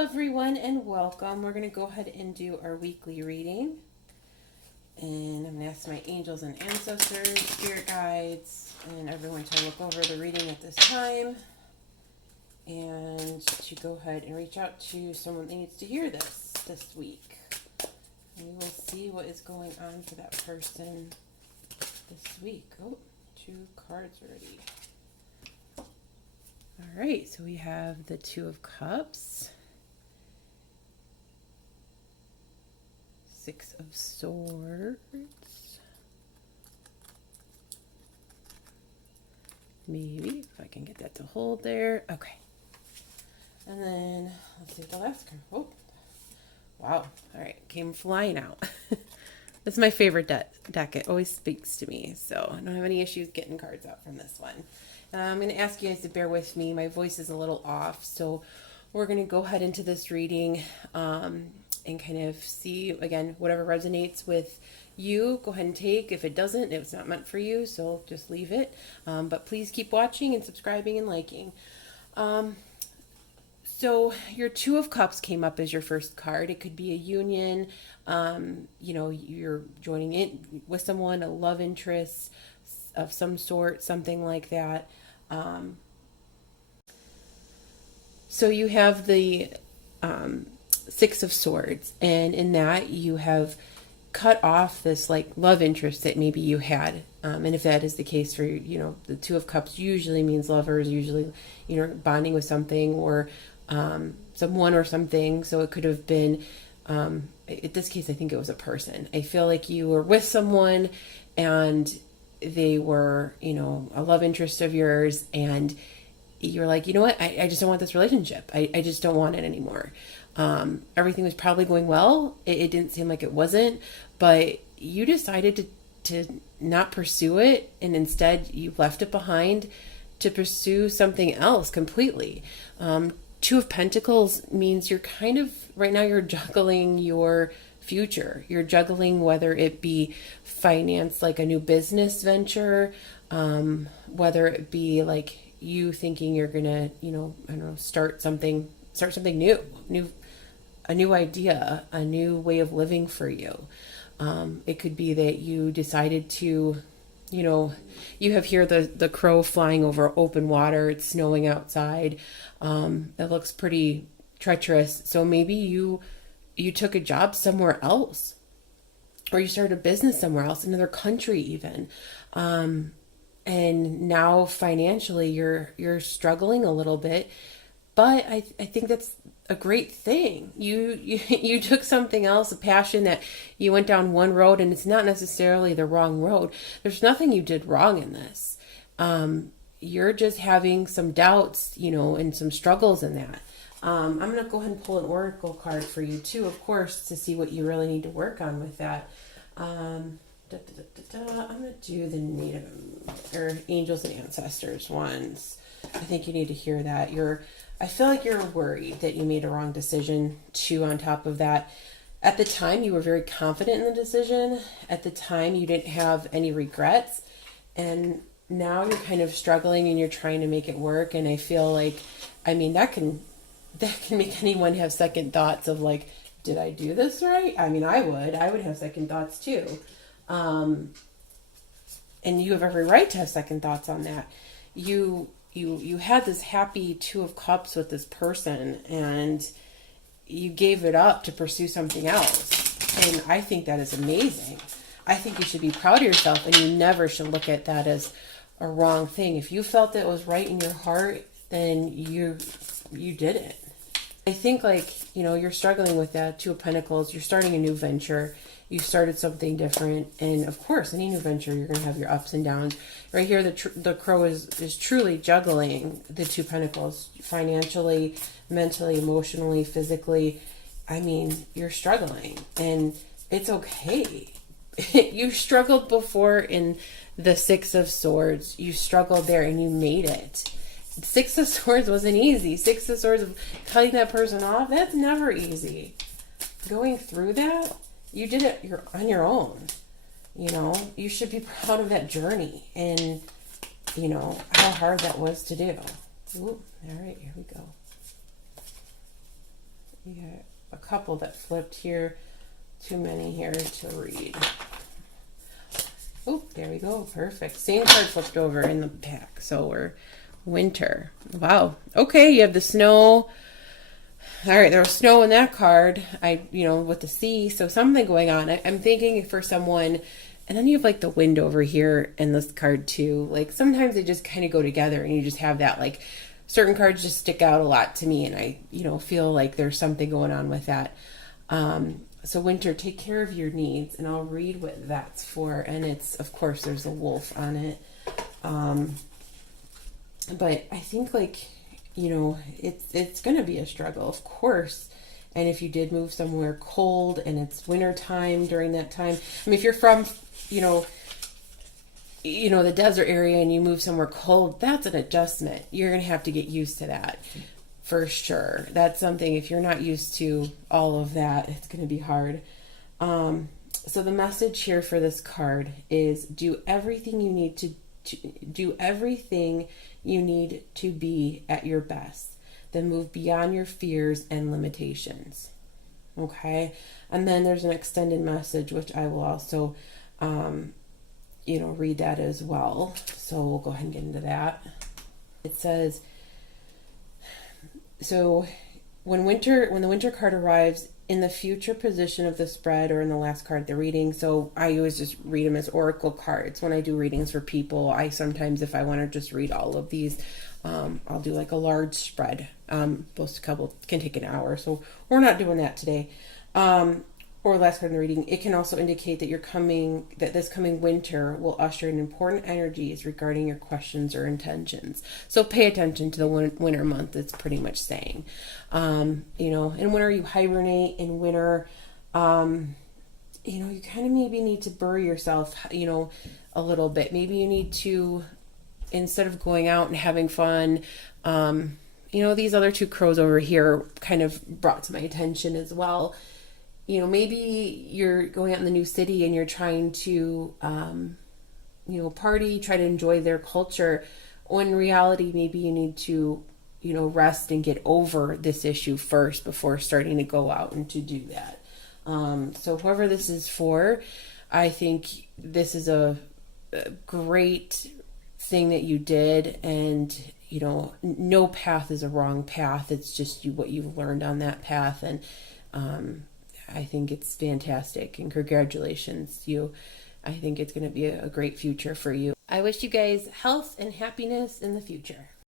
Hello everyone and welcome. We're going to go ahead and do our weekly reading. And I'm going to ask my angels and ancestors, spirit guides, and everyone to look over the reading at this time. And to go ahead and reach out to someone that needs to hear this week. And we will see what is going on for that person this week. Oh, 2 cards already. All right, so we have the 2 of Cups, 6 of Swords, maybe if I can get that to hold there. Okay, and then let's see what the last card. Oh, wow! All right, came flying out. This is my favorite deck. It always speaks to me, so I don't have any issues getting cards out from this one. I'm going to ask you guys to bear with me. My voice is a little off, so we're going to go ahead into this reading and kind of see, again, whatever resonates with you, go ahead and take. If it doesn't, it's not meant for you, so just leave it. But please keep watching and subscribing and liking. So your 2 of Cups came up as your first card. It could be a union, you're joining in with someone, a love interest of some sort, something like that. So you have the 6 of Swords, and in that you have cut off this like love interest that maybe you had. And if that is the case for, the 2 of Cups usually means lovers, usually, bonding with something or someone or something. So it could have been, in this case, I think it was a person. I feel like you were with someone and they were, a love interest of yours, and you're like, you know what, I just don't want this relationship. I just don't want it anymore. Everything was probably going well. It didn't seem like it wasn't, but you decided to not pursue it, and instead you left it behind to pursue something else completely. 2 of Pentacles means you're kind of, right now you're juggling your future. You're juggling whether it be finance, like a new business venture, whether it be like you thinking you're gonna, start something new, a new idea, a new way of living for you. It could be that you decided to, you have here the crow flying over open water. It's snowing outside. It looks pretty treacherous. So maybe you took a job somewhere else, or you started a business somewhere else, another country even. And now financially you're struggling a little bit, but I think that's a great thing. You took something else, a passion that you went down one road, and it's not necessarily the wrong road. There's nothing you did wrong in this. You're just having some doubts, and some struggles in that. I'm going to go ahead and pull an oracle card for you too, of course, to see what you really need to work on with that. I'm going to do the native or angels and ancestors ones. I think you need to hear that. I feel like you're worried that you made a wrong decision too. On top of that, at the time you were very confident in the decision. At the time you didn't have any regrets, and now you're kind of struggling and you're trying to make it work. And I feel like, that can make anyone have second thoughts of like, did I do this right? I would have second thoughts too. And you have every right to have second thoughts on that. You had this happy 2 of Cups with this person, and you gave it up to pursue something else. And I think that is amazing. I think you should be proud of yourself, and you never should look at that as a wrong thing. If you felt that it was right in your heart, then you did it. I think you're struggling with that 2 of Pentacles. You're starting a new venture. You started something different. And of course, any new venture, you're going to have your ups and downs. Right here, the crow is truly juggling the 2 Pentacles financially, mentally, emotionally, physically. You're struggling, and it's okay. You struggled before in the 6 of Swords. You struggled there and you made it. 6 of Swords wasn't easy. 6 of Swords of cutting that person off, that's never easy. Going through that, you did it on your own. You should be proud of that journey and, how hard that was to do. Ooh, all right, here we go. You got a couple that flipped here. Too many here to read. Oh, there we go. Perfect. Same card flipped over in the pack. So we're winter. Wow. Okay, you have the snow. All right, there was snow in that card. With the sea, so something going on. I'm thinking for someone, and then you have like the wind over here in this card too. Like sometimes they just kind of go together, and you just have that like certain cards just stick out a lot to me, and I feel like there's something going on with that. So winter, take care of your needs, and I'll read what that's for. And it's, of course, there's a wolf on it. But I think it's going to be a struggle, of course. And if you did move somewhere cold and it's winter time during that time, I mean, if you're from, the desert area and you move somewhere cold, that's an adjustment. You're going to have to get used to that for sure. That's something, if you're not used to all of that, it's going to be hard. So the message here for this card is do everything you need to do everything you need to be at your best, then move beyond your fears and limitations. Okay. And then there's an extended message, which I will also, read that as well. So we'll go ahead and get into that. It says, so when the winter card arrives in the future position of the spread or in the last card of the reading, so I always just read them as oracle cards. When I do readings for people, I sometimes, if I want to just read all of these, I'll do like a large spread. Most a couple can take an hour, so we're not doing that today. Or last card in the reading, it can also indicate that this coming winter will usher in important energies regarding your questions or intentions. So pay attention to the winter month. It's pretty much saying, in winter you hibernate. In winter, you kind of maybe need to bury yourself, a little bit. Maybe you need to, instead of going out and having fun, these other two crows over here kind of brought to my attention as well. Maybe you're going out in the new city and you're trying to, party, try to enjoy their culture. When in reality, maybe you need to, rest and get over this issue first before starting to go out and to do that. So whoever this is for, I think this is a great thing that you did. And, no path is a wrong path. It's just what you've learned on that path. And, I think it's fantastic, and congratulations. I think it's going to be a great future for you. I wish you guys health and happiness in the future.